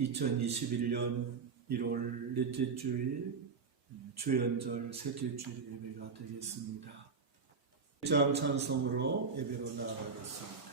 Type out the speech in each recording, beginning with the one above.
2021년 1월 넷째 주일 주연절 셋째 주일 예배가 되겠습니다. 1장 찬송으로 예배로 나아가겠습니다.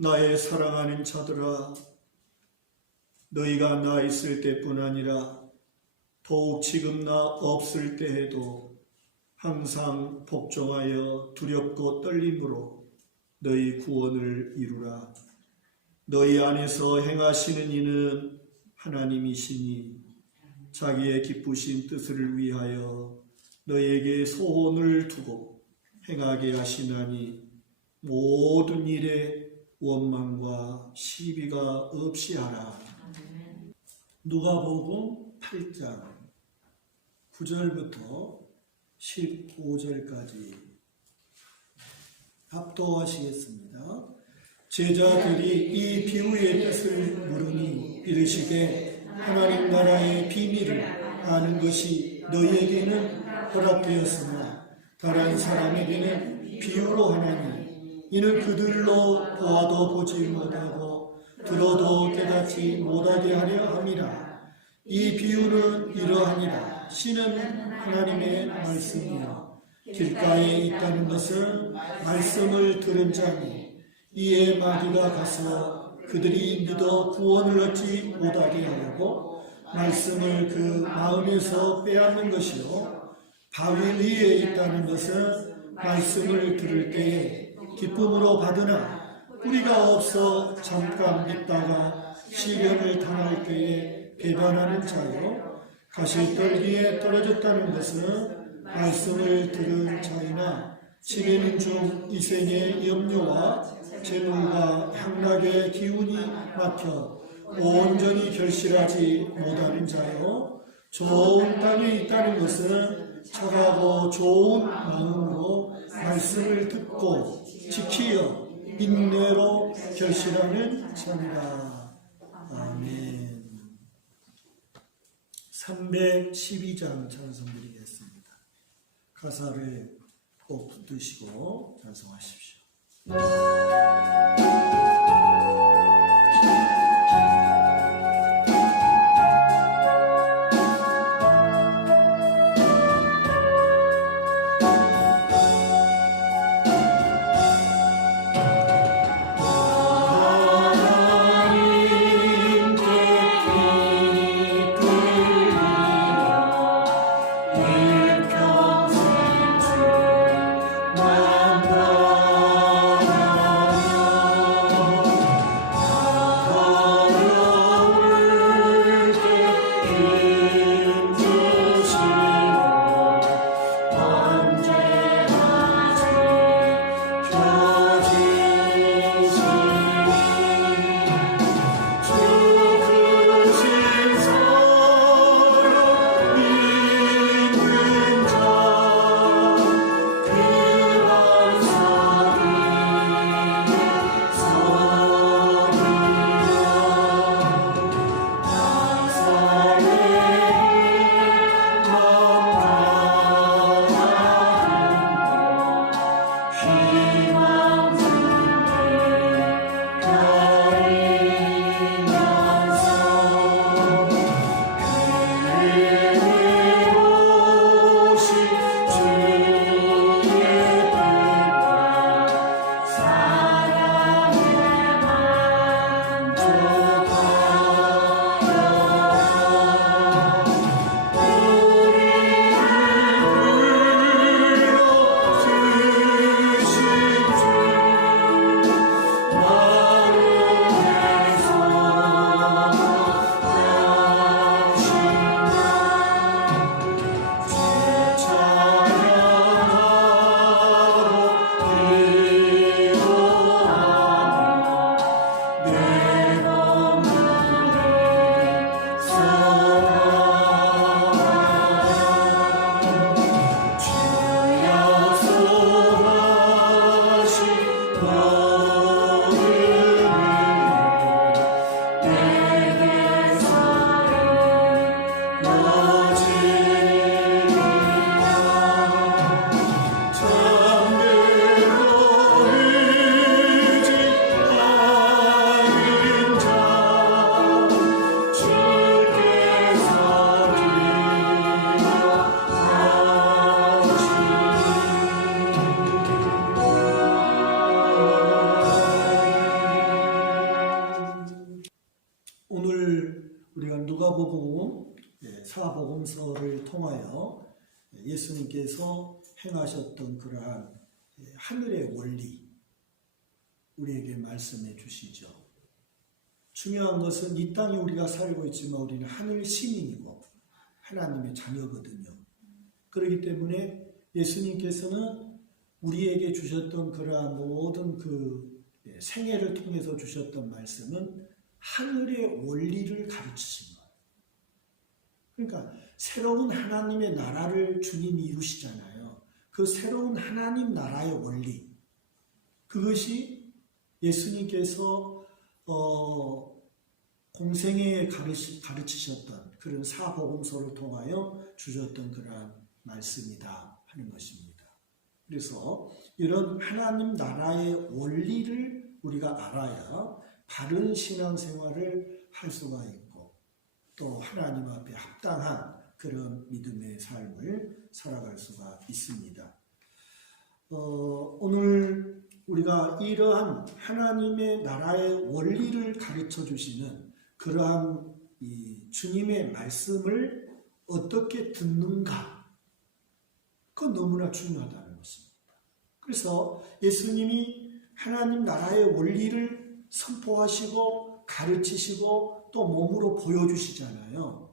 나의 사랑하는 자들아, 너희가 나 있을 때뿐 아니라 더욱 지금 나 없을 때에도 항상 복종하여 두렵고 떨림으로 너희 구원을 이루라. 너희 안에서 행하시는 이는 하나님이시니 자기의 기쁘신 뜻을 위하여 너희에게 소원을 두고 행하게 하시나니 모든 일에 원망과 시비가 없이 하라. 누가복음 8장 9절부터 15절까지 합독하시겠습니다. 제자들이 이 비유의 뜻을 물으니 이르시되 하나님 나라의 비밀을 아는 것이 너희에게는 허락되었으나 다른 사람에게는 비유로 하나니 이는 그들로 보아도 보지 못하고 들어도 깨닫지 못하게 하려 함이라. 이 비유는 이러하니라. 신은 하나님의 말씀이요 길가에 있다는 것은 말씀을 들은 자니 이에 마귀가 가서 그들이 믿어 구원을 얻지 못하게 하려고 말씀을 그 마음에서 빼앗는 것이요 바위 위에 있다는 것은 말씀을 들을 때에 기쁨으로 받으나 뿌리가 없어 잠깐 믿다가 시련을 당할 때에 배반하는 자요 가시떨기에 떨어졌다는 것은 말씀을 들은 자이나 지내는 중 이생의 염려와 재물과 향락의 기운이 막혀 온전히 결실하지 못하는 자요 좋은 땅에 있다는 것은 착하고 좋은 마음으로 말씀을 듣고 지키어 인내로 결실하는 자니라. 아멘. 312장 찬송 드리겠습니다. 가사를 꼭 붙드시고 찬송하십시오. 일평생 주 만나며 오늘 우리가 누가복음 사복음서를 통하여 예수님께서 행하셨던 그러한 하늘의 원리 우리에게 말씀해 주시죠. 중요한 것은 이 땅에 우리가 살고 있지만 우리는 하늘 시민이고 하나님의 자녀거든요. 그렇기 때문에 예수님께서는 우리에게 주셨던 그러한 모든 그 생애를 통해서 주셨던 말씀은 하늘의 원리를 가르치신 거예요. 그러니까 새로운 하나님의 나라를 주님이 이루시잖아요. 그 새로운 하나님 나라의 원리, 그것이 예수님께서 공생애에 가르치셨던 그런 사복음서를 통하여 주셨던 그러한 말씀이다 하는 것입니다. 그래서 이런 하나님 나라의 원리를 우리가 알아야 바른 신앙생활을 할 수가 있고 또 하나님 앞에 합당한 그런 믿음의 삶을 살아갈 수가 있습니다. 오늘 우리가 이러한 하나님의 나라의 원리를 가르쳐 주시는 그러한 이 주님의 말씀을 어떻게 듣는가, 그건 너무나 중요하다는 것입니다. 그래서 예수님이 하나님 나라의 원리를 선포하시고 가르치시고 또 몸으로 보여주시잖아요.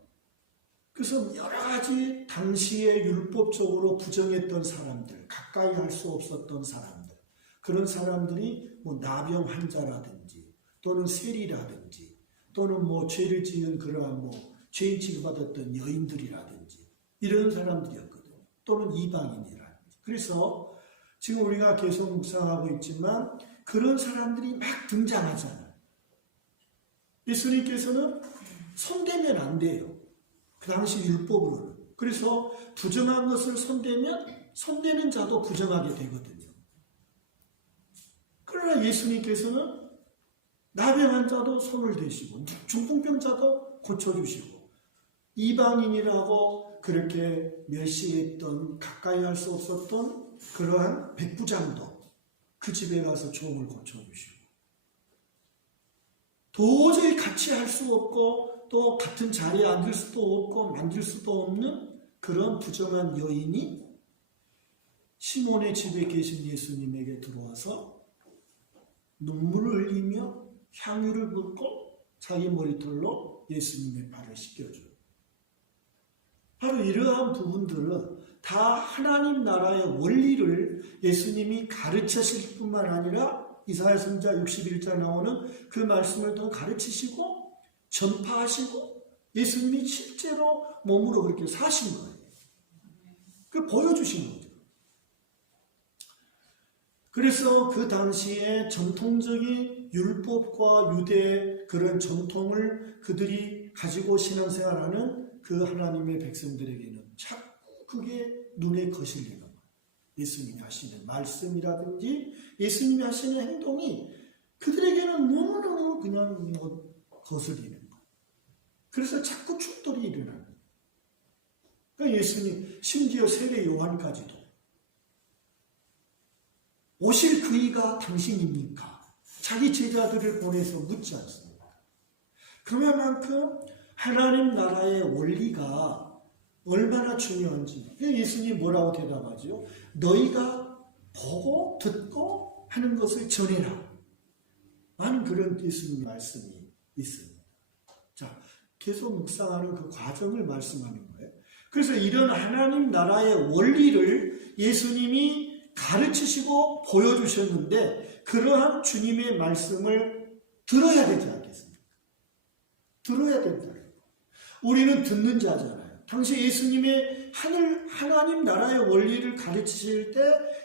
그래서 여러 가지 당시에 율법적으로 부정했던 사람들, 가까이 할 수 없었던 사람들, 그런 사람들이 뭐 나병 환자라든지 또는 세리라든지 또는 뭐 죄를 지은 그러한 뭐 죄인 취급받았던 여인들이라든지 이런 사람들이었거든요. 또는 이방인이라든지. 그래서 지금 우리가 계속 묵상하고 있지만 그런 사람들이 막 등장하잖아요. 예수님께서는 손대면 안 돼요. 그 당시 율법으로는. 그래서 부정한 것을 손대면 손대는 자도 부정하게 되거든요. 그러나 예수님께서는 나병한 자도 손을 대시고 중풍병자도 고쳐주시고 이방인이라고 그렇게 멸시했던 가까이 할 수 없었던 그러한 백부장도 그 집에 가서 종을 고쳐주시고 도저히 같이 할 수 없고 또 같은 자리에 앉을 수도 없고 만질 수도 없는 그런 부정한 여인이 시몬의 집에 계신 예수님에게 들어와서 눈물을 흘리며 향유를 붓고 자기 머리털로 예수님의 발을 씻겨줘요. 바로 이러한 부분들은 다 하나님 나라의 원리를 예수님이 가르치실 뿐만 아니라 이사야 선지자 61장 나오는 그 말씀을 또 가르치시고 전파하시고 예수님이 실제로 몸으로 그렇게 사신 거예요. 그 보여주신 거죠. 그래서 그 당시에 전통적인 율법과 유대의 그런 전통을 그들이 가지고 신앙생활하는 그 하나님의 백성들에게는 자꾸 그게 눈에 거슬리는 거예요. 예수님이 하시는 말씀이라든지 예수님이 하시는 행동이 그들에게는 너무너무 그냥 거슬리는 거예요. 그래서 자꾸 충돌이 일어나는 거예요. 그러니까 예수님, 심지어 세례 요한까지도 오실 그이가 당신입니까? 자기 제자들을 보내서 묻지 않습니다. 그만큼 하나님 나라의 원리가 얼마나 중요한지. 예수님이 뭐라고 대답하죠? 너희가 보고 듣고 하는 것을 전해라. 라는 그런 예수님의 말씀이 있습니다. 자, 계속 묵상하는 그 과정을 말씀하는 거예요. 그래서 이런 하나님 나라의 원리를 예수님이 가르치시고 보여주셨는데 그러한 주님의 말씀을 들어야 되지 않겠습니까? 들어야 된다. 우리는 듣는 자잖아요. 당시 예수님의 하나님 나라의 원리를 가르치실 때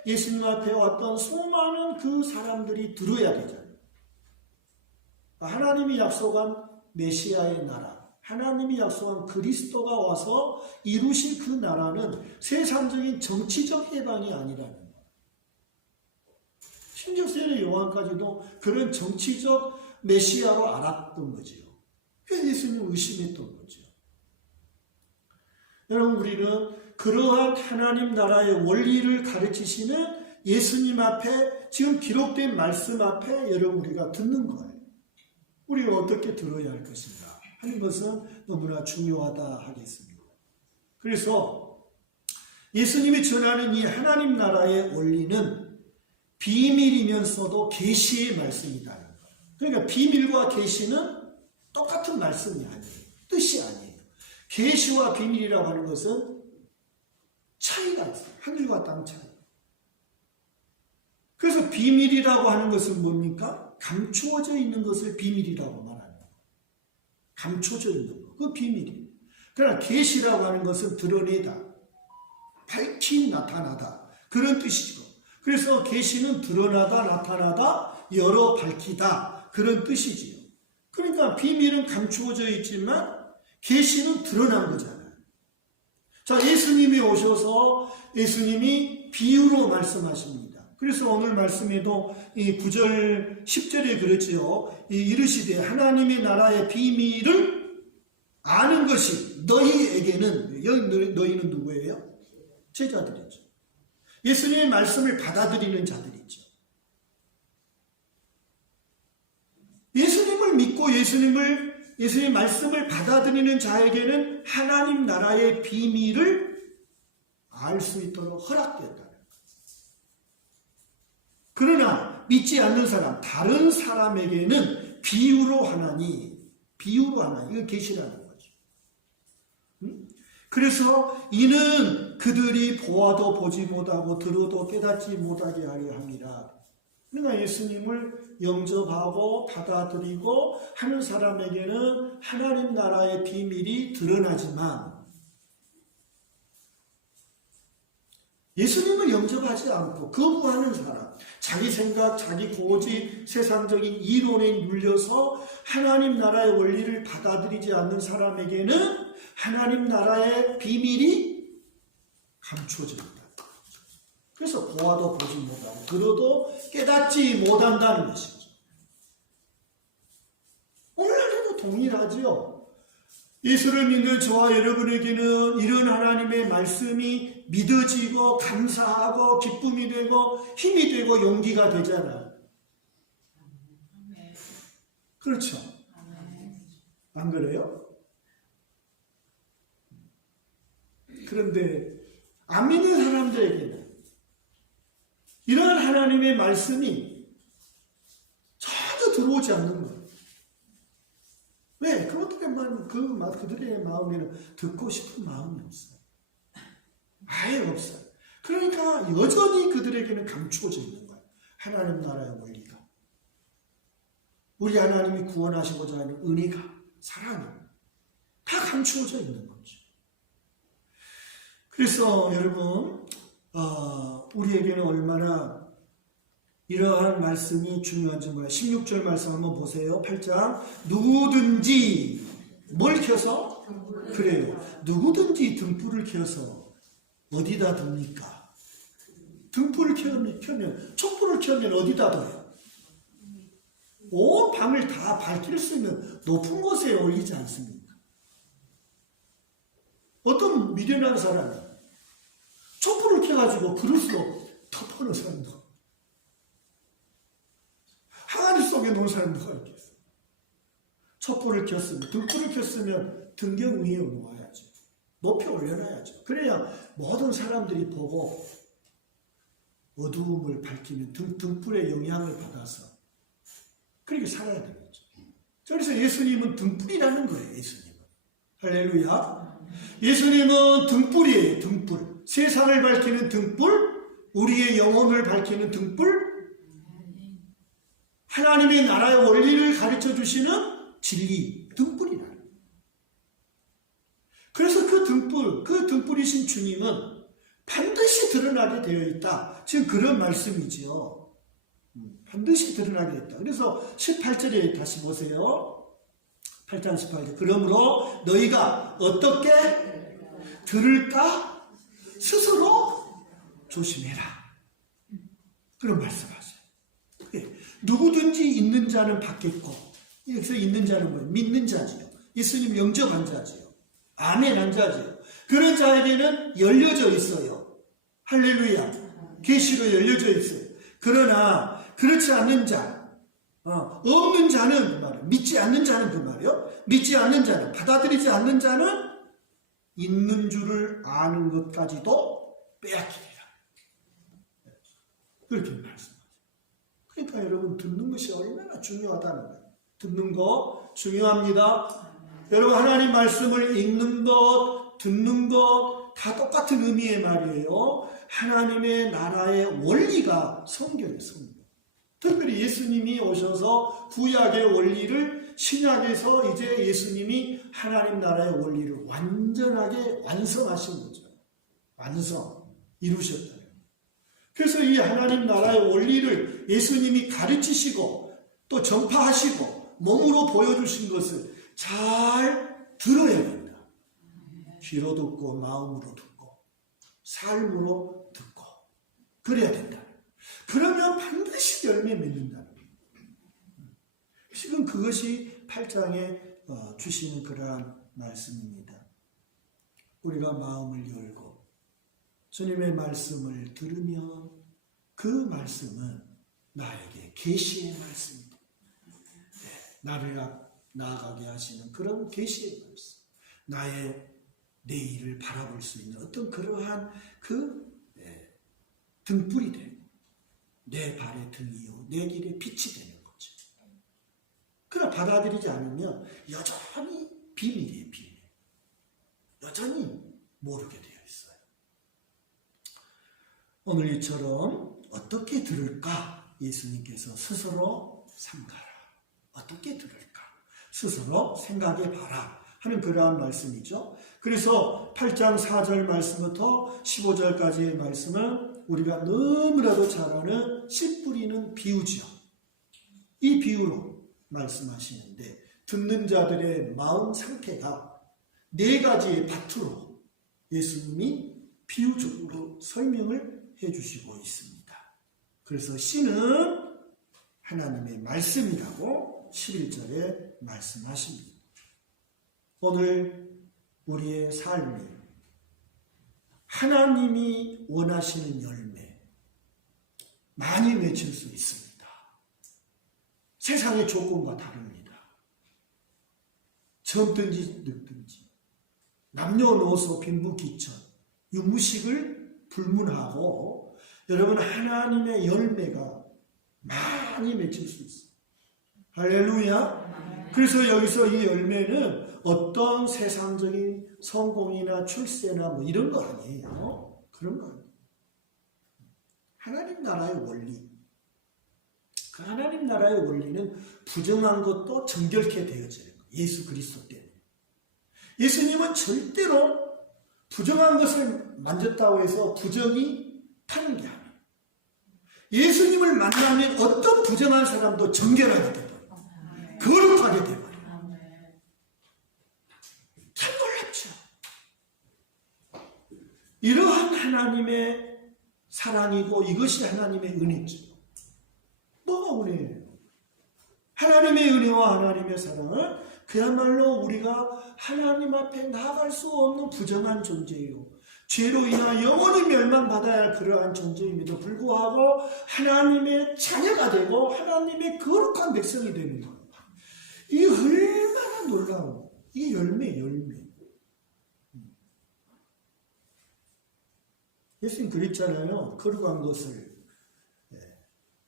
예수님 앞에 왔던 수많은 그 사람들이 들어야 되잖아요. 하나님이 약속한 메시아의 나라, 하나님이 약속한 그리스도가 와서 이루실 그 나라는 세상적인 정치적 해방이 아니라는 거예요. 심지어 세례 요한까지도 그런 정치적 메시아로 알았던 거지요. 그래서 예수님 의심했던 거죠. 여러분, 우리는 그러한 하나님 나라의 원리를 가르치시는 예수님 앞에 지금 기록된 말씀 앞에 여러분 우리가 듣는 거예요. 우리가 어떻게 들어야 할 것인가? 하는 것은 너무나 중요하다 하겠습니다. 그래서 예수님이 전하는 이 하나님 나라의 원리는 비밀이면서도 계시의 말씀이다. 그러니까 비밀과 계시는 똑같은 말씀이 아니에요. 뜻이 아니에요. 계시와 비밀이라고 하는 것은 차이가 있어요. 하늘과 땅 차이. 그래서 비밀이라고 하는 것은 뭡니까? 감추어져 있는 것을 비밀이라고 말하는 거예요. 감춰져 있는 거. 그 비밀이에요. 그러나 계시라고 하는 것은 드러내다. 밝히 나타나다. 그런 뜻이죠. 그래서 계시는 드러나다, 나타나다, 열어 밝히다. 그런 뜻이지요. 그러니까 비밀은 감추어져 있지만 계시는 드러난 거잖아요. 자, 예수님이 오셔서 예수님이 비유로 말씀하십니다. 그래서 오늘 말씀에도 이 9절, 10절에 그랬지요. 이르시되 하나님의 나라의 비밀을 아는 것이 너희에게는, 너희는 누구예요? 제자들이죠. 예수님의 말씀을 받아들이는 자들이죠. 예수님을 믿고 예수님의 말씀을 받아들이는 자에게는 하나님 나라의 비밀을 알 수 있도록 허락되었다는 거예요. 그러나 믿지 않는 사람, 다른 사람에게는 비유로 하나니, 이거 계시라는 거죠. 그래서 이는 그들이 보아도 보지 못하고 들어도 깨닫지 못하게 하려 함이라. 그러니까 예수님을 영접하고 받아들이고 하는 사람에게는 하나님 나라의 비밀이 드러나지만 예수님을 영접하지 않고 거부하는 사람, 자기 생각, 자기 고집, 세상적인 이론에 눌려서 하나님 나라의 원리를 받아들이지 않는 사람에게는 하나님 나라의 비밀이 감춰져 있다. 그래서 보아도 보지 못하고 들어도 깨닫지 못한다는 것이죠. 오늘날에도 동일하지요. 예수를 믿는 저와 여러분에게는 이런 하나님의 말씀이 믿어지고 감사하고 기쁨이 되고 힘이 되고 용기가 되잖아요. 그렇죠? 안 그래요? 그런데 안 믿는 사람들에게는 이러한 하나님의 말씀이 전혀 들어오지 않는 거예요. 왜? 그들의 마음에는 듣고 싶은 마음이 없어요. 아예 없어요. 그러니까 여전히 그들에게는 감추어져 있는 거예요. 하나님 나라의 원리가. 우리 하나님이 구원하시고자 하는 은혜가, 사랑이 다 감추어져 있는 거죠. 그래서 여러분, 우리에게는 얼마나 이러한 말씀이 중요한지 몰라요. 16절 말씀 한번 보세요. 8장. 누구든지 뭘 켜서? 그래요. 누구든지 등불을 켜서 어디다 둡니까? 등불을 켜면, 촛불을 켜면 어디다 둬요? 온 방을 다 밝힐 수 있는 높은 곳에 올리지 않습니까? 어떤 미련한 사람이 촛불을 켜가지고 그릇으로 덮어놓은 사람도, 항아리 속에 놓은 사람 누가 있겠어요? 촛불을 켰으면, 등불을 켰으면 등경 위에 놓아야죠. 높이 올려놔야죠. 그래야 모든 사람들이 보고 어두움을 밝히는 등불의 영향을 받아서 그렇게 살아야 되겠죠. 그래서 예수님은 등불이라는 거예요. 예수님은. 할렐루야. 예수님은 등불이에요. 등불. 세상을 밝히는 등불, 우리의 영혼을 밝히는 등불, 하나님의 나라의 원리를 가르쳐 주시는 진리, 등불이라는 거예요. 그래서 그 등불이신 주님은 반드시 드러나게 되어 있다. 지금 그런 말씀이지요. 반드시 드러나게 됐다. 그래서 18절에 다시 보세요. 8장 18절. 그러므로 너희가 어떻게 들을까? 스스로 조심해라. 그런 말씀하세요. 누구든지 있는 자는 받겠고, 여기서 있는 자는 뭐예요? 믿는 자지요. 예수님 영접한 자지요. 아멘한 자지요. 그런 자에게는 열려져 있어요. 할렐루야. 계시로 열려져 있어요. 그러나 그렇지 않는 자, 없는 자는 그 말이에요. 믿지 않는 자는 그 말이에요. 믿지 않는 자는, 받아들이지 않는 자는 있는 줄을 아는 것까지도 빼앗기리라. 그렇게 말씀하죠. 그러니까 여러분 듣는 것이 얼마나 중요하다는 거예요. 듣는 거 중요합니다. 여러분 하나님 말씀을 읽는 것, 듣는 것 다 똑같은 의미의 말이에요. 하나님의 나라의 원리가 성경이에요. 성경. 특별히 예수님이 오셔서 구약의 원리를 신약에서 이제 예수님이 하나님 나라의 원리를 완전하게 완성하신 거죠. 완성, 이루셨다. 그래서 이 하나님 나라의 원리를 예수님이 가르치시고 또 전파하시고 몸으로 보여주신 것을 잘 들어야 된다. 귀로 듣고 마음으로 듣고 삶으로 듣고 그래야 된다. 그러면 반드시 열매 맺는다는 거예요. 지금 그것이 8장에 주시는 그러한 말씀입니다. 우리가 마음을 열고 주님의 말씀을 들으면 그 말씀은 나에게 계시의 말씀입니다. 나를 나아가게 하시는 그런 계시의 말씀. 나의 내일을 바라볼 수 있는 어떤 그러한 그 등불이 되고 내 발의 등이요 내 길의 빛이 되는 거죠. 그러나 받아들이지 않으면 여전히 비밀이에요. 비밀. 여전히 모르게 되어 있어요. 오늘 이처럼 어떻게 들을까? 예수님께서 스스로 삼가라. 어떻게 들을까? 스스로 생각해봐라 하는 그러한 말씀이죠. 그래서 8장 4절 말씀부터 15절까지의 말씀은 우리가 너무나도 잘 아는 씨 뿌리는 비유죠. 이 비유로 말씀하시는데 듣는 자들의 마음 상태가 4가지의 밭으로 예수님이 비유적으로 설명을 해주시고 있습니다. 그래서 씨는 하나님의 말씀이라고 11절에 말씀하십니다. 오늘 우리의 삶이 하나님이 원하시는 열매 많이 맺힐 수 있습니다. 세상의 조건과 다릅니다. 젊든지 늙든지 남녀노소 빈부귀천 유무식을 불문하고 여러분 하나님의 열매가 많이 맺힐 수 있어요. 할렐루야. 그래서 여기서 이 열매는 어떤 세상적인 성공이나 출세나 뭐 이런 거 아니에요. 그런 거 아니에요. 하나님 나라의 원리. 그 하나님 나라의 원리는 부정한 것도 정결케 되어지는 거예요. 예수 그리스도 때문에. 예수님은 절대로 부정한 것을 만졌다고 해서 부정이 타는 게 아니에요. 예수님을 만나면 어떤 부정한 사람도 정결하게 되고 거룩하게 되고 참 놀랍죠. 이러한 하나님의 사랑이고 이것이 하나님의 은혜죠. 뭐가 은혜예요? 하나님의 은혜와 하나님의 사랑은 그야말로 우리가 하나님 앞에 나아갈 수 없는 부정한 존재예요. 죄로 인하 영원히 멸망받아야 할 그러한 존재임에도 불구하고 하나님의 자녀가 되고 하나님의 거룩한 백성이 되는 거예요. 이 얼마나 놀라운 이 열매. 예수님 그랬잖아요. 거룩한 것을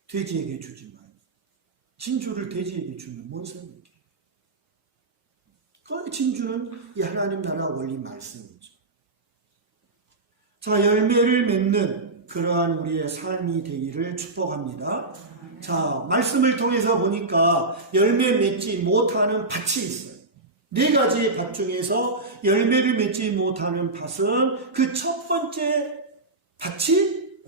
돼지에게 주지 마요. 진주를 돼지에게 주면 뭔 소용이에요? 그 진주는 이 하나님 나라 원리 말씀이죠. 자, 열매를 맺는 그러한 우리의 삶이 되기를 축복합니다. 자, 말씀을 통해서 보니까 열매 맺지 못하는 밭이 있어요. 4가지의 밭 중에서 열매를 맺지 못하는 밭은 그 첫 번째 밭이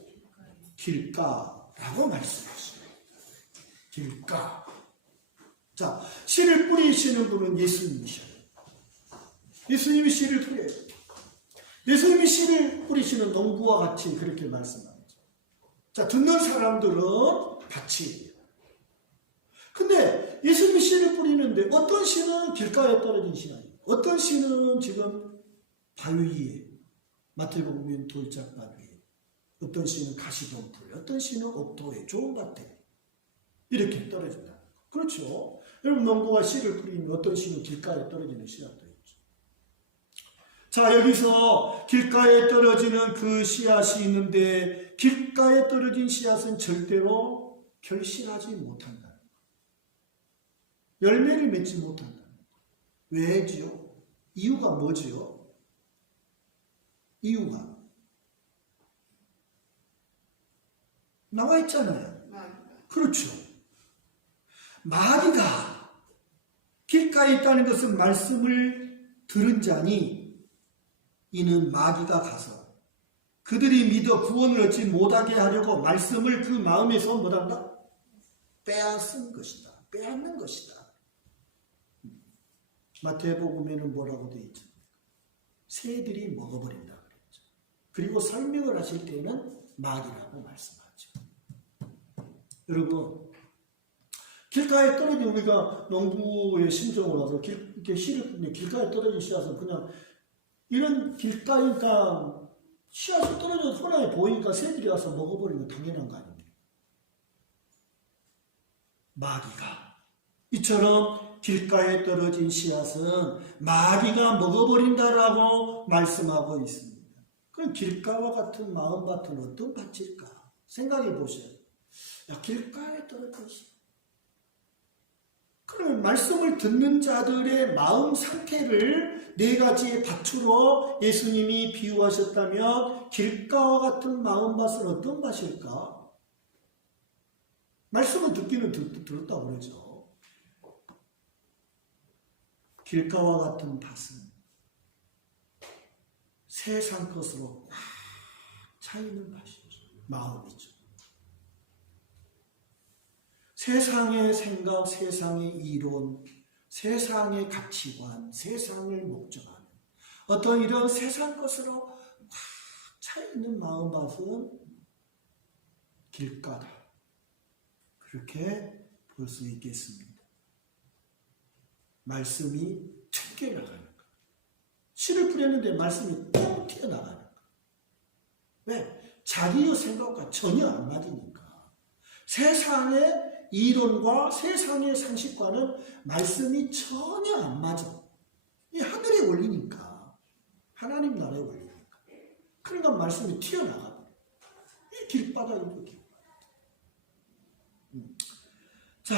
길가라고 말씀하십니다. 길가. 자, 씨를 뿌리시는 분은 예수님이셔요. 예수님이 씨를 뿌려요. 예수님이 씨를 뿌리시는 농부와 같이 그렇게 말씀합니다. 자, 듣는 사람들은 밭이에요. 근데 예수님이 씨를 뿌리는데 어떤 씨는 길가에 떨어진 씨가 있고 어떤 씨는 지금 바위 위에 마태복음 돌짝바위 위에 어떤 씨는 가시덤불 어떤 씨는 옥토에 좋은 밭에 이렇게 떨어진다. 그렇죠. 여러분 농부가 씨를 뿌리면 어떤 씨는 길가에 떨어지는 씨앗도 있죠. 자, 여기서 길가에 떨어지는 그 씨앗이 있는데 길가에 떨어진 씨앗은 절대로 결실하지 못한다. 열매를 맺지 못한다. 왜지요? 이유가 뭐지요? 이유가 나와 있잖아요. 그렇죠. 마귀가 길가에 있다는 것은 말씀을 들은 자니 이는 마귀가 가서 그들이 믿어 구원을 얻지 못하게 하려고 말씀을 그 마음에서 뭐란다? 빼앗은 것이다. 빼앗는 것이다. 마태복음에는 뭐라고 되어 있죠? 새들이 먹어버린다 그랬죠. 그리고 설명을 하실 때는 마귀라고 말씀하죠. 여러분, 길가에 떨어진 우리가 농부의 심정을 와서 이렇게 씨를 길가에 떨어진 씨앗은 그냥 이런 길가에 다 씨앗이 떨어져서 손안에 보이니까 새들이 와서 먹어버리는 거 당연한 거 아닙니까? 마귀가 이처럼 길가에 떨어진 씨앗은 마귀가 먹어버린다라고 말씀하고 있습니다. 그럼 길가와 같은 마음밭은 어떤 밭일까? 생각해 보세요. 야, 길가에 떨어진 씨앗. 그럼 말씀을 듣는 자들의 마음 상태를 네 가지의 밭으로 예수님이 비유하셨다면 길가와 같은 마음밭은 어떤 밭일까? 말씀을 듣기는 들었다고 그러죠. 길가와 같은 밭은 세상 것으로 꽉 차있는 밭이죠. 마음이죠. 세상의 생각, 세상의 이론, 세상의 가치관, 세상을 목적하는 어떤 이런 세상 것으로 꽉 차있는 마음밭은 길가다. 그렇게 볼 수 있겠습니다. 말씀이 튕겨나가는 것. 씨를 뿌렸는데 말씀이 뻥 튀어나가는 것. 왜? 자기의 생각과 전혀 안 맞으니까. 세상의 이론과 세상의 상식과는 말씀이 전혀 안 맞아. 이 하늘의 원리니까. 하나님 나라의 원리니까. 그러니까 말씀이 튀어나가. 이 길바닥이죠. 길바닥. 자,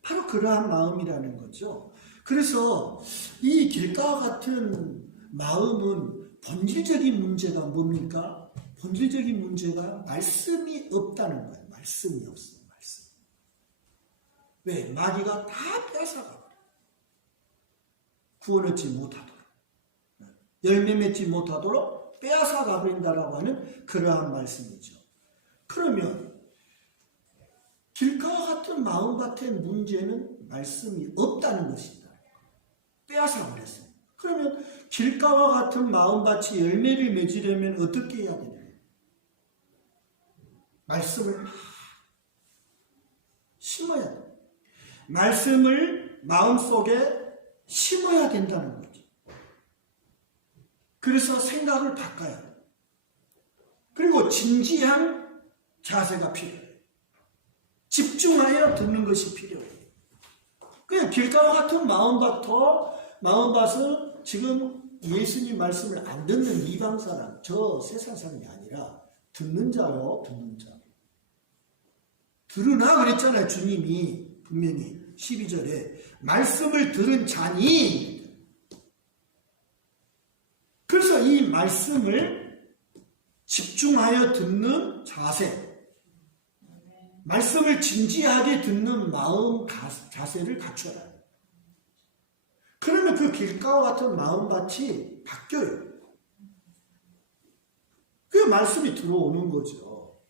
바로 그러한 마음이라는 거죠. 그래서 이 길가와 같은 마음은 본질적인 문제가 뭡니까? 본질적인 문제가 말씀이 없다는 거예요. 말씀이 없어요. 말씀. 왜? 마귀가 다 뺏어가 버려요. 구원 얻지 못하도록. 열매 맺지 못하도록 빼앗아가 버린다라고 하는 그러한 말씀이죠. 그러면 길가와 같은 마음밭의 문제는 말씀이 없다는 것입니다. 빼앗아 버렸어요. 그러면 길가와 같은 마음밭이 열매를 맺으려면 어떻게 해야 되나요? 말씀을 심어야 돼요. 말씀을 마음속에 심어야 된다는 거죠. 그래서 생각을 바꿔야 돼요. 그리고 진지한 자세가 필요해요. 집중하여 듣는 것이 필요해요. 그냥 길가와 같은 마음밭은 지금 예수님 말씀을 안 듣는 이방 사람, 저 세상 사람이 아니라 듣는 자요, 듣는 자. 들으나 그랬잖아요, 주님이 분명히 12절에 말씀을 들은 자니. 그래서 이 말씀을 집중하여 듣는 자세, 말씀을 진지하게 듣는 마음 자세를 갖춰라. 그러면 그 길가와 같은 마음밭이 바뀌어요. 그 말씀이 들어오는 거죠.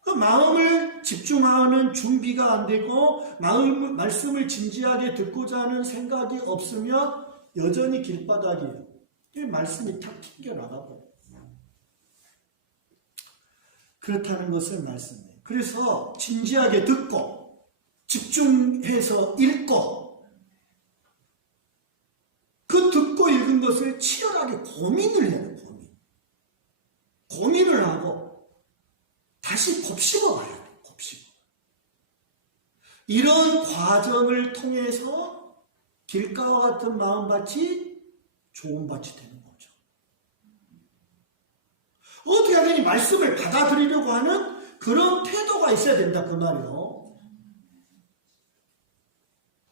그 마음을 집중하는 준비가 안 되고 말씀을 진지하게 듣고자 하는 생각이 없으면 여전히 길바닥이에요. 이 말씀이 탁 튕겨나가버려요. 그렇다는 것을 말씀해요. 그래서 진지하게 듣고 집중해서 읽고 그 듣고 읽은 것을 치열하게 고민을 해요. 고민을 하고 다시 곱씹어 봐야 돼요. 곱씹어. 이런 과정을 통해서 길가와 같은 마음밭이 좋은 밭이 되는 거죠. 어떻게 하든 이 말씀을 받아들이려고 하는 그런 태도가 있어야 된다 그 말이요.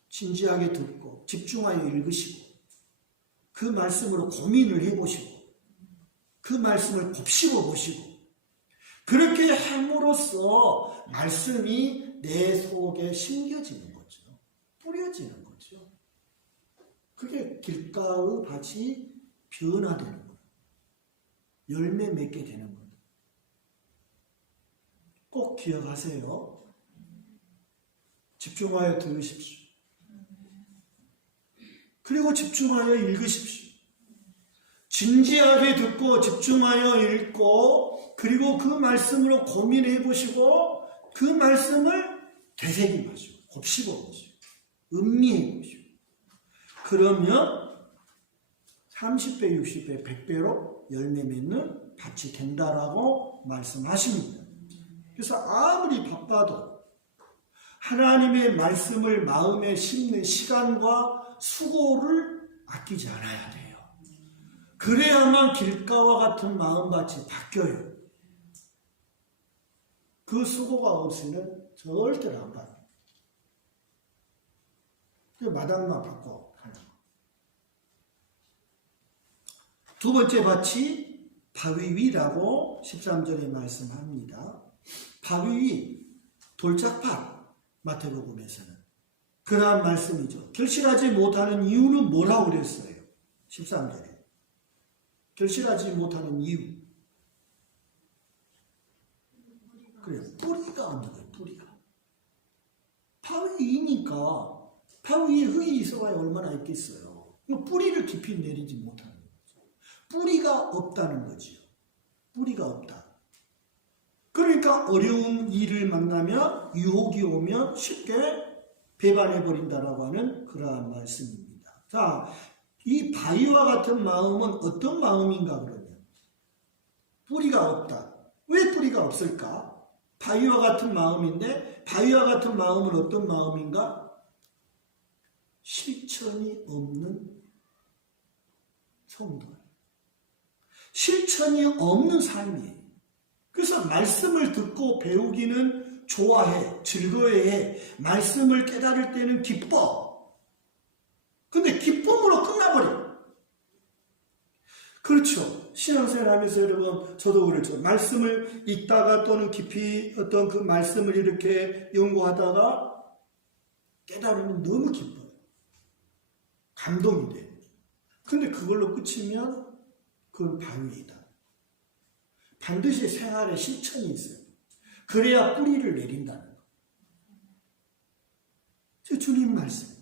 진지하게 듣고 집중하여 읽으시고 그 말씀으로 고민을 해보시고 그 말씀을 곱씹어 보시고 그렇게 함으로써 말씀이 내 속에 심겨지는 거죠. 뿌려지는 거죠. 그게 길가의 밭이 변화되는 거예요. 열매 맺게 되는 거예요. 꼭 기억하세요. 집중하여 들으십시오. 그리고 집중하여 읽으십시오. 진지하게 듣고 집중하여 읽고 그리고 그 말씀으로 고민해 보시고 그 말씀을 되새김하시고 곱씹어 보시고 음미해 보시고 그러면 30배, 60배, 100배로 열매 맺는 밭이 된다라고 말씀하십니다. 그래서 아무리 바빠도 하나님의 말씀을 마음에 심는 시간과 수고를 아끼지 않아야 돼요. 그래야만 길가와 같은 마음밭이 바뀌어요. 그 수고가 없이는 절대로 안 바뀌어요. 그 마당만 바꿔 하는 거. 두 번째 밭이 바위 위라고 13절에 말씀합니다. 바위 위, 돌짝밭, 마태복음에서는. 그러한 말씀이죠. 결실하지 못하는 이유는 뭐라고 그랬어요? 13절에. 결실하지 못하는 이유. 그래요. 뿌리가 없는 거예요. 뿌리가. 바위이니까 바위에 흙이 있어봐야 얼마나 있겠어요. 뿌리를 깊이 내리지 못하는 거죠. 뿌리가 없다는 거지요. 뿌리가 없다. 그러니까 어려운 일을 만나면 유혹이 오면 쉽게 배반해버린다라고 하는 그러한 말씀입니다. 자, 이 바위와 같은 마음은 어떤 마음인가 그러면? 뿌리가 없다. 왜 뿌리가 없을까? 바위와 같은 마음인데 바위와 같은 마음은 어떤 마음인가? 실천이 없는 성도. 실천이 없는 삶이에요. 그래서 말씀을 듣고 배우기는 좋아해, 즐거워해, 말씀을 깨달을 때는 기뻐. 근데 기쁨으로 끝나버려. 그렇죠. 신앙생활 하면서 여러분, 저도 그렇죠. 말씀을 읽다가 또는 깊이 어떤 그 말씀을 이렇게 연구하다가 깨달으면 너무 기뻐요. 감동이 돼요. 근데 그걸로 끝이면 그건 바위이다. 반드시 생활에 실천이 있어요. 그래야 뿌리를 내린다는 거. 주님 말씀.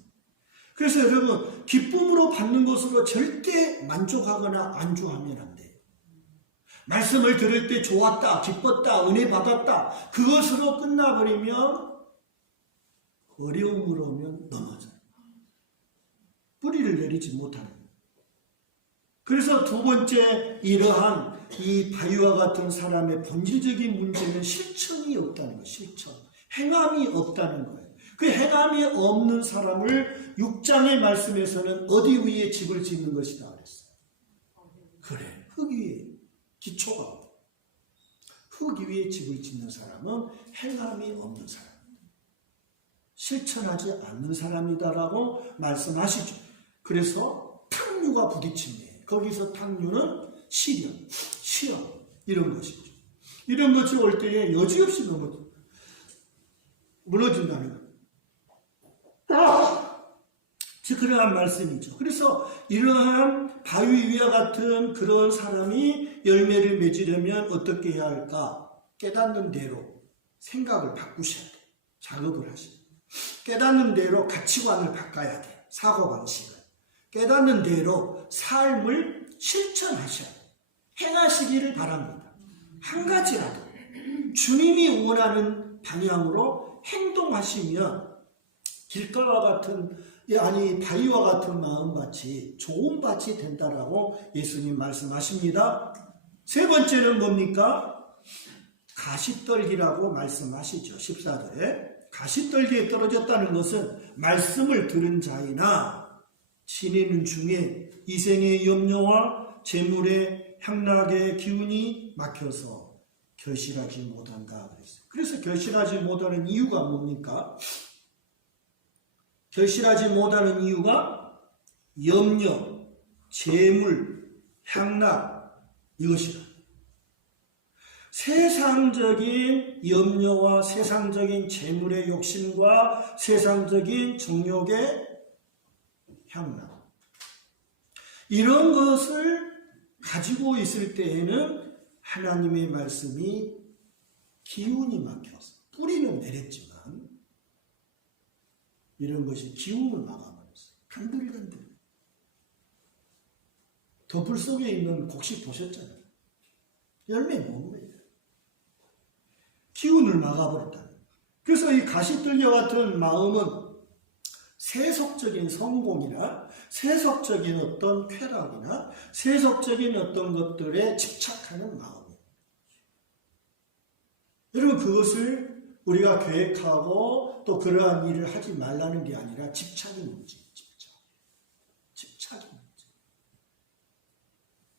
그래서 여러분, 기쁨으로 받는 것으로 절대 만족하거나 안주하면 안 돼요. 말씀을 들을 때 좋았다, 기뻤다, 은혜 받았다. 그것으로 끝나버리면 어려움으로 오면 넘어져요. 뿌리를 내리지 못하는 거예요. 그래서 두 번째 이러한 이 바위와 같은 사람의 본질적인 문제는 실천이 없다는 거예요. 실천. 행함이 없다는 거예요. 그 행함이 없는 사람을 6장의 말씀에서는 어디 위에 집을 짓는 것이다 그랬어요. 그래, 흙 위에 기초가 없다. 흙 위에 집을 짓는 사람은 행함이 없는 사람입니다. 실천하지 않는 사람이다라고 말씀하시죠. 그래서 탕류가 부딪힙니다. 거기서 탕류는 시련, 시험 이런 것이죠. 이런 것이 올 때에 여지없이 무너진다는 거예요. 그러한 말씀이죠. 그래서 이러한 바위 위와 같은 그런 사람이 열매를 맺으려면 어떻게 해야 할까? 깨닫는 대로 생각을 바꾸셔야 돼요. 작업을 하셔야 돼요. 깨닫는 대로 가치관을 바꿔야 돼요. 사고방식을. 깨닫는 대로 삶을 실천하셔야 돼요. 행하시기를 바랍니다. 한 가지라도 주님이 원하는 방향으로 행동하시면 길가와 같은 바위와 같은 마음밭이 좋은 밭이 된다라고 예수님 말씀하십니다. 세 번째는 뭡니까? 가시떨기라고 말씀하시죠. 14절에 가시떨기에 떨어졌다는 것은 말씀을 들은 자이나 지내는 중에 이생의 염려와 재물의 향락의 기운이 막혀서 결실하지 못한다 그랬어요. 그래서 결실하지 못하는 이유가 뭡니까? 결실하지 못하는 이유가 염려, 재물, 향락 이것이다. 세상적인 염려와 세상적인 재물의 욕심과 세상적인 정욕의 향락 이런 것을 가지고 있을 때에는 하나님의 말씀이 기운이 막혀서 뿌리는 내렸지만 이런 것이 기운을 막아버렸어요. 간들간들. 덤불 속에 있는 곡식 보셨잖아요. 열매 먹는 거예요. 기운을 막아버렸다. 그래서 이 가시떨기와 같은 마음은 세속적인 성공이나 세속적인 어떤 쾌락이나 세속적인 어떤 것들에 집착하는 마음이에요. 여러분 그것을 우리가 계획하고 또 그러한 일을 하지 말라는 게 아니라 집착이 문제예요. 집착이 문제.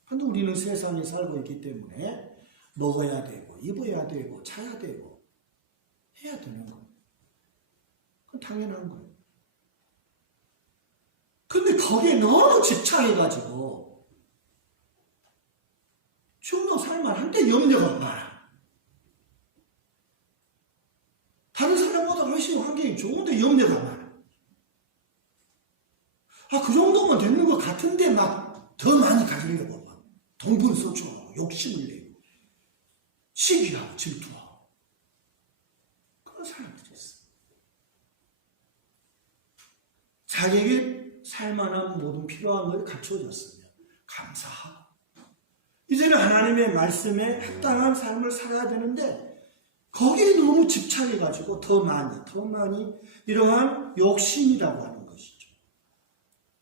그런데 우리는 세상에 살고 있기 때문에 먹어야 되고 입어야 되고 자야 되고 해야 되는 거예요. 그건 당연한 거예요. 근데 거기에 너무 집착해가지고 충동 살만한데 염려가 많아. 다른 사람보다 훨씬 환경이 좋은데 염려가 많아. 그 정도면 되는 것 같은데 막 더 많이 가지려고 막 동분서주하고 욕심을 내고 시기하고 질투하고 그런 사람들이 있어. 자기에게 살만한 모든 필요한 것이 갖추어졌으면 감사하고 이제는 하나님의 말씀에 합당한 삶을 살아야 되는데 거기에 너무 집착해가지고 더 많이 이러한 욕심이라고 하는 것이죠.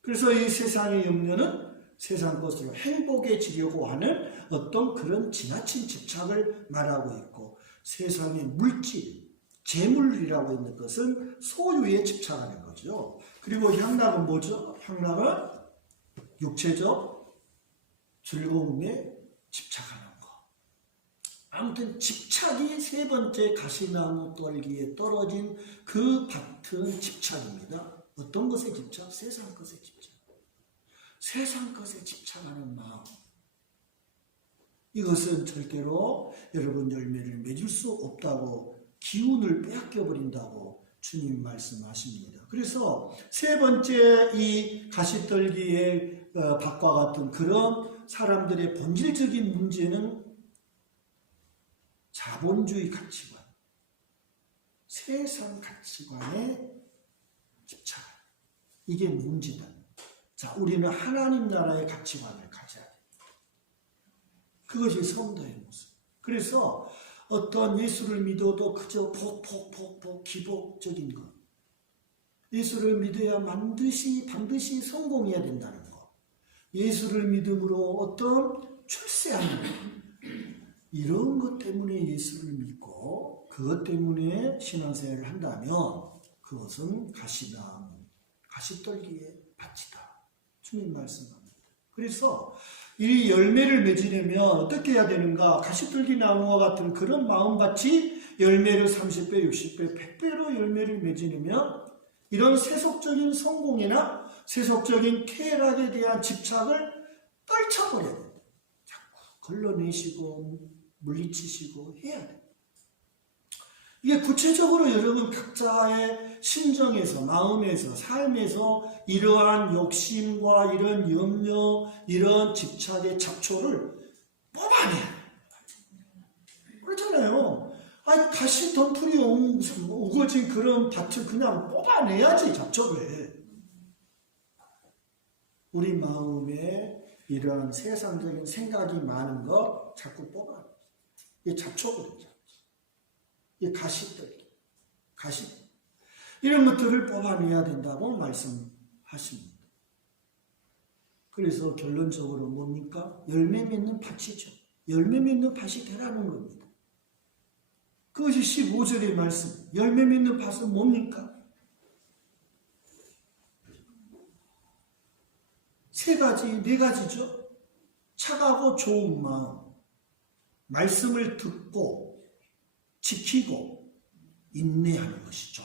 그래서 이 세상의 염려는 세상 것으로 행복해지려고 하는 어떤 그런 지나친 집착을 말하고 있고 세상의 물질, 재물이라고 있는 것은 소유에 집착하는 거죠. 그리고 향락은 뭐죠? 향락은 육체적 즐거움에 집착하는 거. 아무튼 집착이 세 번째 가시나무 떨기에 떨어진 그 같은 집착입니다. 어떤 것에 집착? 세상 것에 집착. 세상 것에 집착하는 마음. 이것은 절대로 여러분 열매를 맺을 수 없다고 기운을 빼앗겨버린다고 주님 말씀하십니다. 그래서 세 번째 이 가시떨기의 밭과 같은 그런 사람들의 본질적인 문제는 자본주의 가치관, 세상 가치관에 집착. 이게 문제다. 자, 우리는 하나님 나라의 가치관을 가져야 됩니다. 그것이 성도의 모습. 그래서 어떤 예수를 믿어도 그저 복, 기복적인 것. 예수를 믿어야 반드시 성공해야 된다는 것. 예수를 믿음으로 어떤 출세하는 것. 이런 것 때문에 예수를 믿고 그것 때문에 신앙생활을 한다면 그것은 가시떨기의 밭이다. 주님 말씀합니다. 그래서 이 열매를 맺으려면 어떻게 해야 되는가? 가시떨기 나무와 같은 그런 마음같이 열매를 30배, 60배, 100배로 열매를 맺으려면 이런 세속적인 성공이나 세속적인 쾌락에 대한 집착을 떨쳐버려야 됩니다. 자꾸 걸러내시고 물리치시고 해야 돼요. 이게 구체적으로 여러분 각자의 심정에서, 마음에서, 삶에서 이러한 욕심과 이런 염려, 이런 집착의 잡초를 뽑아내야 돼요. 그렇잖아요. 다시 덤풀이 우거진 그런 밭을 그냥 뽑아내야지, 잡초를. 우리 마음에 이러한 세상적인 생각이 많은 거 자꾸 뽑아내요. 이게 잡초거든요. 이 가시떨기, 이런 것들을 뽑아내야 된다고 말씀하십니다. 그래서 결론적으로 뭡니까? 열매 맺는 밭이죠. 열매 맺는 밭이 되라는 겁니다. 그것이 15절의 말씀. 열매 맺는 밭은 뭡니까? 세 가지, 네 가지죠. 착하고 좋은 마음, 말씀을 듣고 지키고 인내하는 것이죠.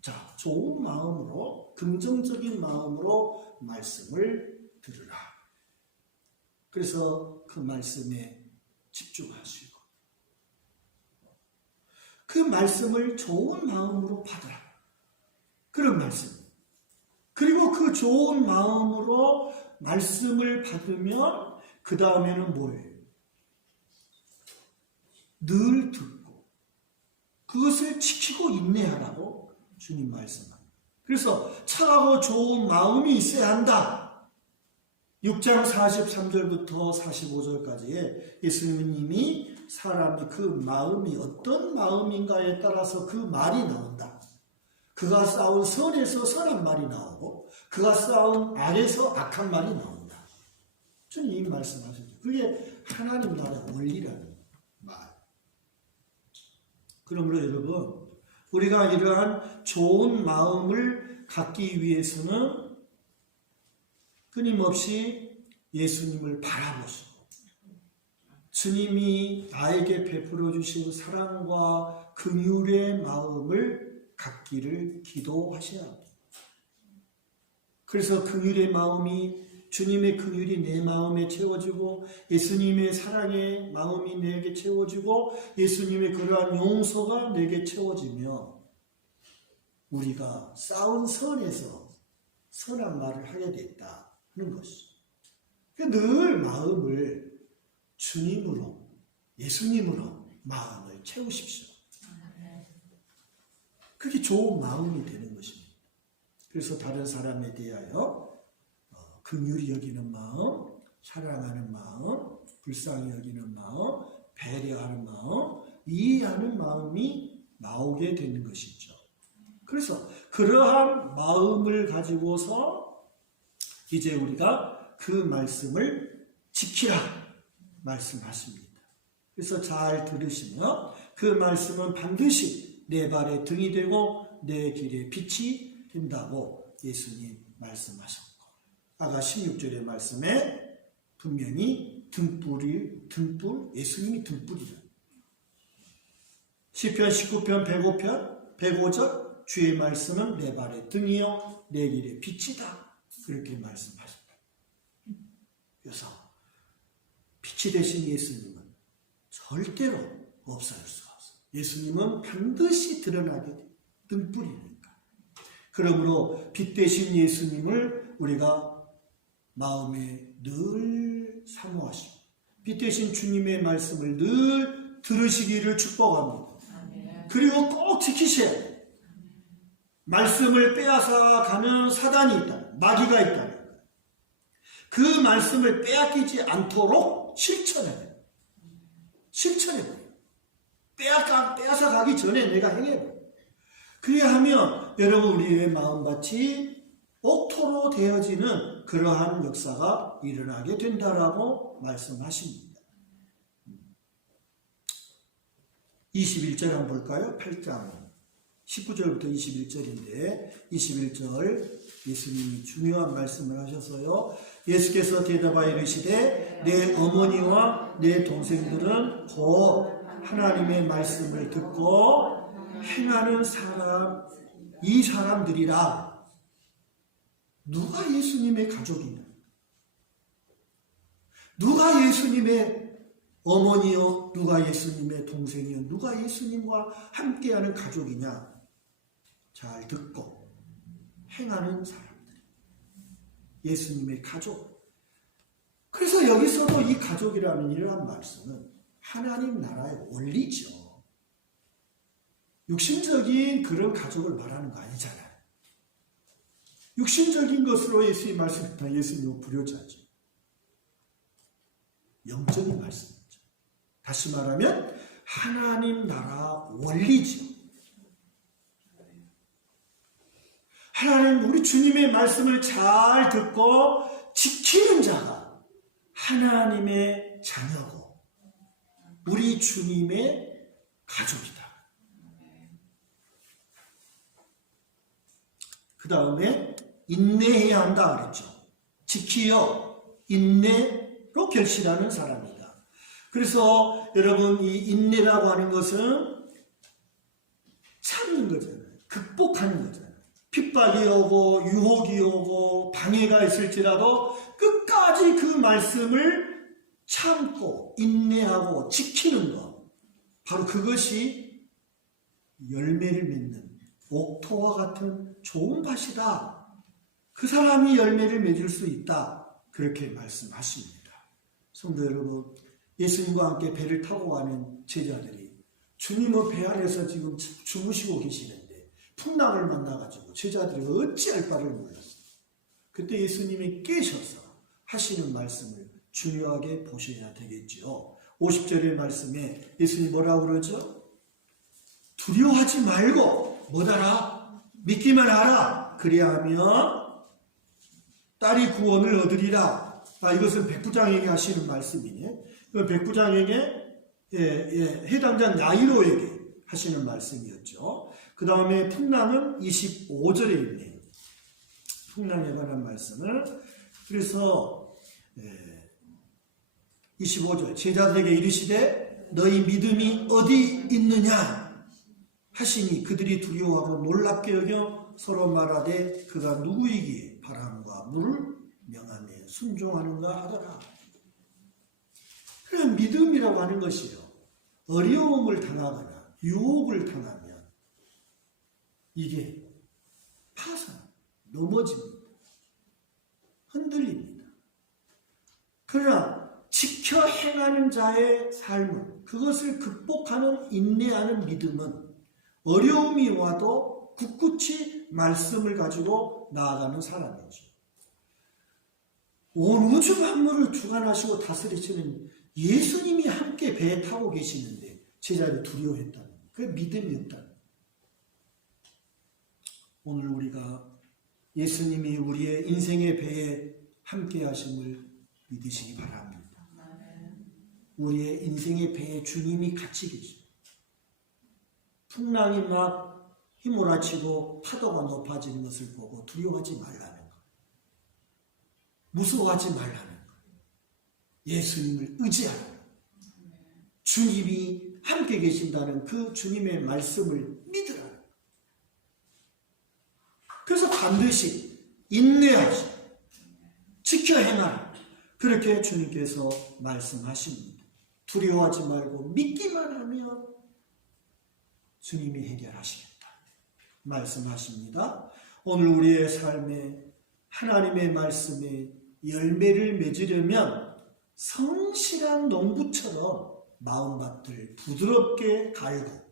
자, 좋은 마음으로, 긍정적인 마음으로 말씀을 들으라. 그래서 그 말씀에 집중하시고 그 말씀을 좋은 마음으로 받으라. 그런 말씀. 그리고 그 좋은 마음으로 말씀을 받으면 그 다음에는 뭐예요? 늘 듣고 그것을 지키고 인내하라고 주님 말씀합니다. 그래서 착하고 좋은 마음이 있어야 한다. 6장 43절부터 45절까지에 예수님이 사람이 그 마음이 어떤 마음인가에 따라서 그 말이 나온다. 그가 쌓은 선에서 선한 말이 나오고 그가 쌓은 악에서 악한 말이 나온다. 주님 이 말씀하셨죠. 그게 하나님 나라의 원리라는 말. 그러므로 여러분, 우리가 이러한 좋은 마음을 갖기 위해서는 끊임없이 예수님을 바라보시고 주님이 나에게 베풀어 주신 사랑과 긍휼의 마음을 갖기를 기도하셔야 합니다. 그래서 긍휼의 마음이 주님의 긍휼이 내 마음에 채워지고 예수님의 사랑의 마음이 내게 채워지고 예수님의 그러한 용서가 내게 채워지며 우리가 쌓은 선에서 선한 말을 하게 됐다 하는 것이죠. 늘 마음을 주님으로 예수님으로 마음을 채우십시오. 그게 좋은 마음이 되는 것입니다. 그래서 다른 사람에 대하여 긍휼히 여기는 마음, 사랑하는 마음, 불쌍히 여기는 마음, 배려하는 마음, 이해하는 마음이 나오게 되는 것이죠. 그래서 그러한 마음을 가지고서 이제 우리가 그 말씀을 지키라 말씀하십니다. 그래서 잘 들으시면 그 말씀은 반드시 내 발의 등이 되고 내 길의 빛이 된다고 예수님 말씀하셨고 아까 16절의 말씀에 분명히 등불, 예수님이 등불이라. 시편 19편 105절 주의 말씀은 내 발의 등이요 내 길의 빛이다. 그렇게 말씀하십니다. 그래서 빛이 되신 예수님은 절대로 없어질 수가 없어요. 예수님은 반드시 드러나게 돼요. 등불이니까. 그러므로 빛 되신 예수님을 우리가 마음에 늘 사모하시고 빛 되신 주님의 말씀을 늘 들으시기를 축복합니다. 그리고 꼭 지키셔야 돼요. 말씀을 빼앗아 가는 사단이 있다. 마귀가 있다. 그 말씀을 빼앗기지 않도록 실천해야 돼요. 실천해야 돼요. 빼앗아 가기 전에 내가 행해야 돼요. 그래야 하면 여러분 우리의 마음밭이 옥토로 되어지는 그러한 역사가 일어나게 된다라고 말씀하십니다. 21절 한번 볼까요? 8장 19절부터 21절인데 21절 예수님이 중요한 말씀을 하셔서요. 예수께서 대답하여 이르시되 내 어머니와 내 동생들은 곧 하나님의 말씀을 듣고 행하는 사람 이 사람들이라. 누가 예수님의 가족이냐? 누가 예수님의 어머니요? 누가 예수님의 동생이요? 누가 예수님과 함께하는 가족이냐? 잘 듣고 행하는 사람들. 예수님의 가족. 그래서 여기서도 이 가족이라는 이러한 말씀은 하나님 나라의 원리죠. 육신적인 그런 가족을 말하는 거 아니잖아요. 육신적인 것으로 예수님 말씀했다. 예수님을 부려자죠. 영적인 말씀이죠. 다시 말하면 하나님 나라 원리죠. 하나님 우리 주님의 말씀을 잘 듣고 지키는 자가 하나님의 자녀고 우리 주님의 가족이다. 그 다음에 인내해야 한다 그랬죠. 지키어 인내로 결실하는 사람이다. 그래서 여러분 이 인내라고 하는 것은 참는 거잖아요. 극복하는 거잖아요. 핍박이 오고 유혹이 오고 방해가 있을지라도 끝까지 그 말씀을 참고 인내하고 지키는 것. 바로 그것이 열매를 맺는 옥토와 같은 좋은 밭이다. 그 사람이 열매를 맺을 수 있다. 그렇게 말씀하십니다. 성도 여러분, 예수님과 함께 배를 타고 가는 제자들이 주님은 배 안에서 지금 주무시고 계시는데 풍랑을 만나가지고 제자들이 어찌할 바를 몰랐어요. 그때 예수님이 깨셔서 하시는 말씀을 중요하게 보셔야 되겠죠. 50절의 말씀에 예수님이 뭐라고 그러죠? 두려워하지 말고 뭐다라? 믿기만 하라. 그리하면 딸이 구원을 얻으리라. 이것은 백부장에게 하시는 말씀이네. 백부장에게 해당자 야이로에게 하시는 말씀이었죠. 그 다음에 풍랑은 25절에 있네요. 풍랑에 관한 말씀을. 그래서 25절 제자들에게 이르시되 너희 믿음이 어디 있느냐 하시니 그들이 두려워하고 놀랍게 여겨 서로 말하되 그가 누구이기에 바람과 물을 명하며 순종하는가 하더라. 그런 믿음이라고 하는 것이요. 어려움을 당하거나 유혹을 당하면 이게 파산, 넘어집니다. 흔들립니다. 그러나 지켜 행하는 자의 삶은 그것을 극복하는 인내하는 믿음은 어려움이 와도 굳굳이 말씀을 가지고 나아가는 사람이죠. 온 우주 만물을 주관하시고 다스리시는 예수님이 함께 배에 타고 계시는데 제자들이 두려워했다는 거예요. 그게 믿음이었다는 거예요. 오늘 우리가 예수님이 우리의 인생의 배에 함께 하심을 믿으시기 바랍니다. 우리의 인생의 배에 주님이 같이 계십니다. 풍랑이 막 휘몰아치고 파도가 높아지는 것을 보고 두려워하지 말라는 것. 무서워하지 말라는 것. 예수님을 의지하라. 주님이 함께 계신다는 그 주님의 말씀을 믿으라. 그래서 반드시 인내하시 지켜 행하라. 그렇게 주님께서 말씀하십니다. 두려워하지 말고 믿기만 하면 주님이 해결하시겠다 말씀하십니다. 오늘 우리의 삶에 하나님의 말씀에 열매를 맺으려면 성실한 농부처럼 마음밭을 부드럽게 갈고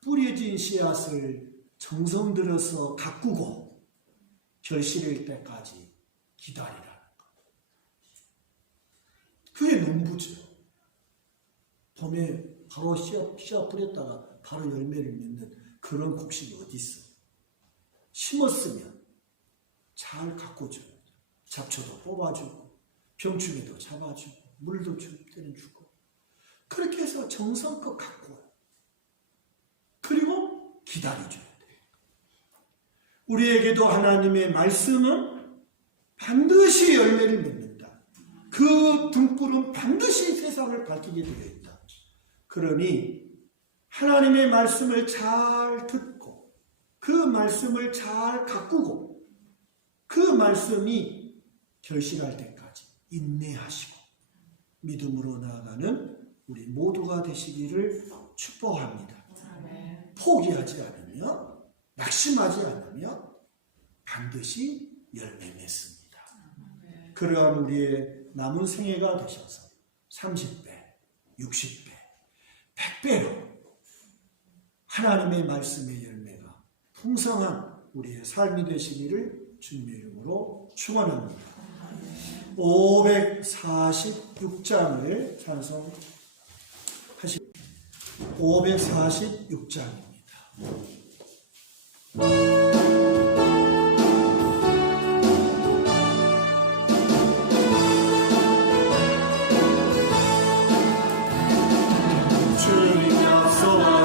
뿌려진 씨앗을 정성 들여서 가꾸고 결실일 때까지 기다리라는 것. 그게 농부죠. 봄에 바로 씨앗 뿌렸다가 바로 열매를 맺는 그런 곡식이 어디 있어? 심었으면 잘 가꿔줘요. 잡초도 뽑아주고 병충해도 잡아주고 물도 줄 때는 주고 그렇게 해서 정성껏 가꿔요. 그리고 기다려줘야 돼요. 우리에게도 하나님의 말씀은 반드시 열매를 맺는다. 그 등불은 반드시 세상을 밝히게 되어 있다. 그러니 하나님의 말씀을 잘 듣고 그 말씀을 잘 가꾸고 그 말씀이 결실할 때까지 인내하시고 믿음으로 나아가는 우리 모두가 되시기를 축복합니다. 포기하지 않으며 낙심하지 않으며 반드시 열매 맺습니다. 그러한 우리의 남은 생애가 되셔서 30배, 60배, 100배로 하나님의 말씀의 열매가 풍성한 우리의 삶이 되시기를 주님의 이름으로 축원합니다. 546장을 찬송하십니다. 546장입니다. 주님 약속하셨네.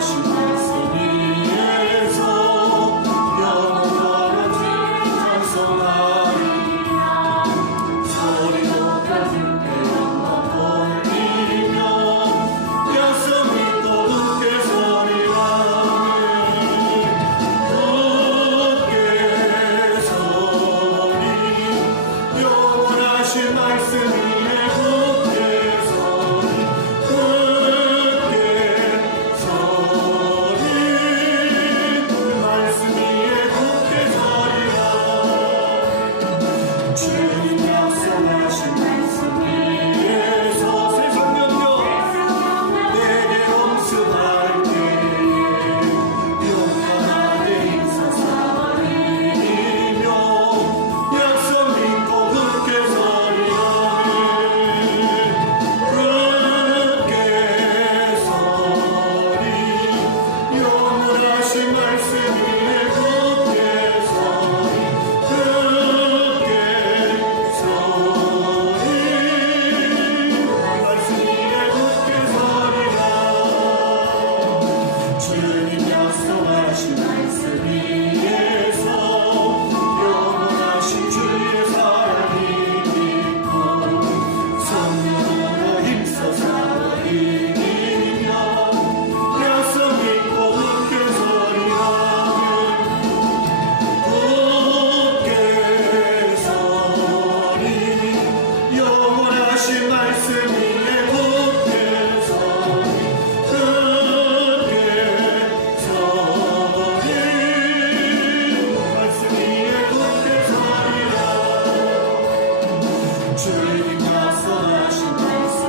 주님 약속하신 말씀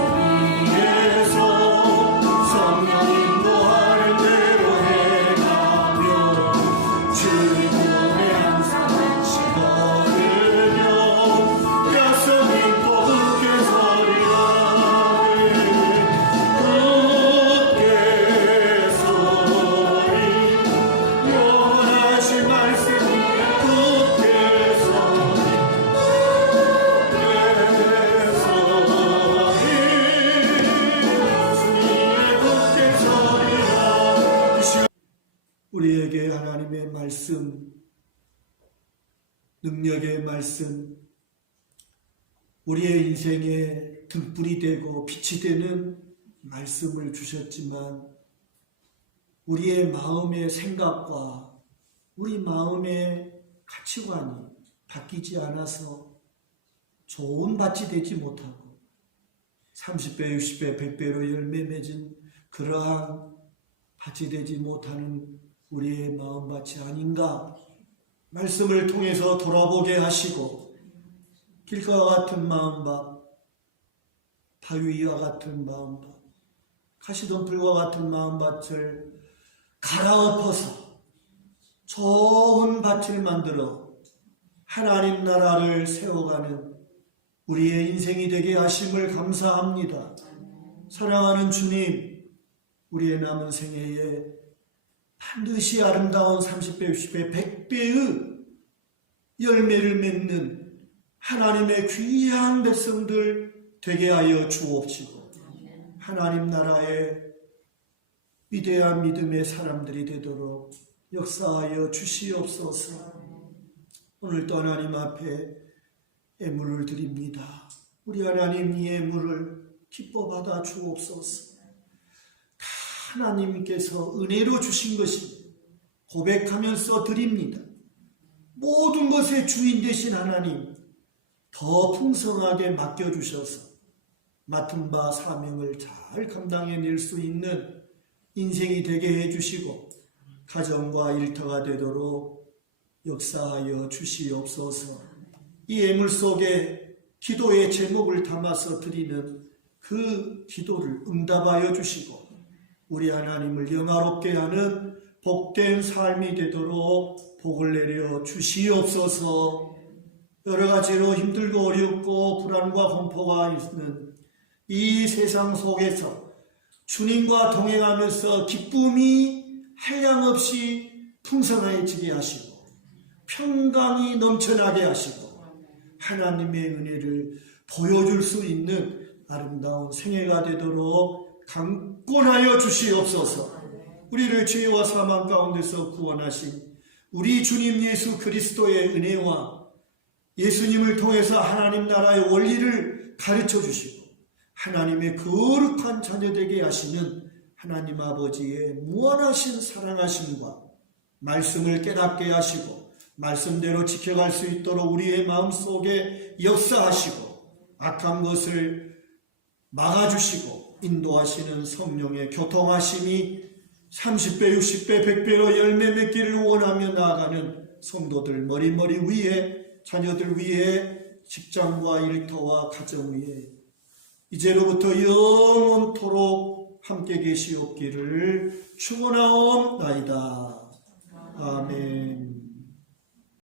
위에서 성령 인도하는 대로 행하며 주님 품에 항상 안식 얻으며 약속 믿고 굳게 서리라. 굳게 서리 영원하신 말씀이 굳게 서리 우리에게 하나님의 말씀, 능력의 말씀, 우리의 인생의 등불이 되고 빛이 되는 말씀을 주셨지만 우리의 마음의 생각과 우리 마음의 가치관이 바뀌지 않아서 좋은 밭이 되지 못하고 30배, 60배, 100배로 열매 맺은 그러한 밭이 되지 못하는 우리의 마음밭이 아닌가. 말씀을 통해서 돌아보게 하시고 길과 같은 마음밭, 바위와 같은 마음밭, 가시덤불과 같은 마음밭을 갈아엎어서 좋은 밭을 만들어 하나님 나라를 세워가는 우리의 인생이 되게 하심을 감사합니다. 사랑하는 주님, 우리의 남은 생애에 반드시 아름다운 30배, 60배, 100배의 열매를 맺는 하나님의 귀한 백성들 되게 하여 주옵시고 하나님 나라의 위대한 믿음의 사람들이 되도록 역사하여 주시옵소서. 오늘도 하나님 앞에 예물을 드립니다. 우리 하나님 이 예물을 기뻐 받아 주옵소서. 하나님께서 은혜로 주신 것입니다. 고백하면서 드립니다. 모든 것의 주인 되신 하나님 더 풍성하게 맡겨주셔서 맡은 바 사명을 잘 감당해낼 수 있는 인생이 되게 해주시고 가정과 일터가 되도록 역사하여 주시옵소서. 이 예물 속에 기도의 제목을 담아서 드리는 그 기도를 응답하여 주시고 우리 하나님을 영화롭게 하는 복된 삶이 되도록 복을 내려 주시옵소서. 여러 가지로 힘들고 어렵고 불안과 공포가 있는 이 세상 속에서 주님과 동행하면서 기쁨이 한량없이 풍성해지게 하시고 평강이 넘쳐나게 하시고 하나님의 은혜를 보여줄 수 있는 아름다운 생애가 되도록 강권하여 주시옵소서. 우리를 죄와 사망 가운데서 구원하신 우리 주님 예수 그리스도의 은혜와 예수님을 통해서 하나님 나라의 원리를 가르쳐 주시고 하나님의 거룩한 자녀되게 하시는 하나님 아버지의 무한하신 사랑하심과 말씀을 깨닫게 하시고 말씀대로 지켜갈 수 있도록 우리의 마음속에 역사하시고 악한 것을 막아주시고 인도하시는 성령의 교통하심이 30배, 60배, 100배로 열매 맺기를 원하며 나아가는 성도들 머리머리 위에 자녀들 위에 직장과 일터와 가정 위에 이제로부터 영원토록 함께 계시옵기를 축원하옵나이다. 아멘.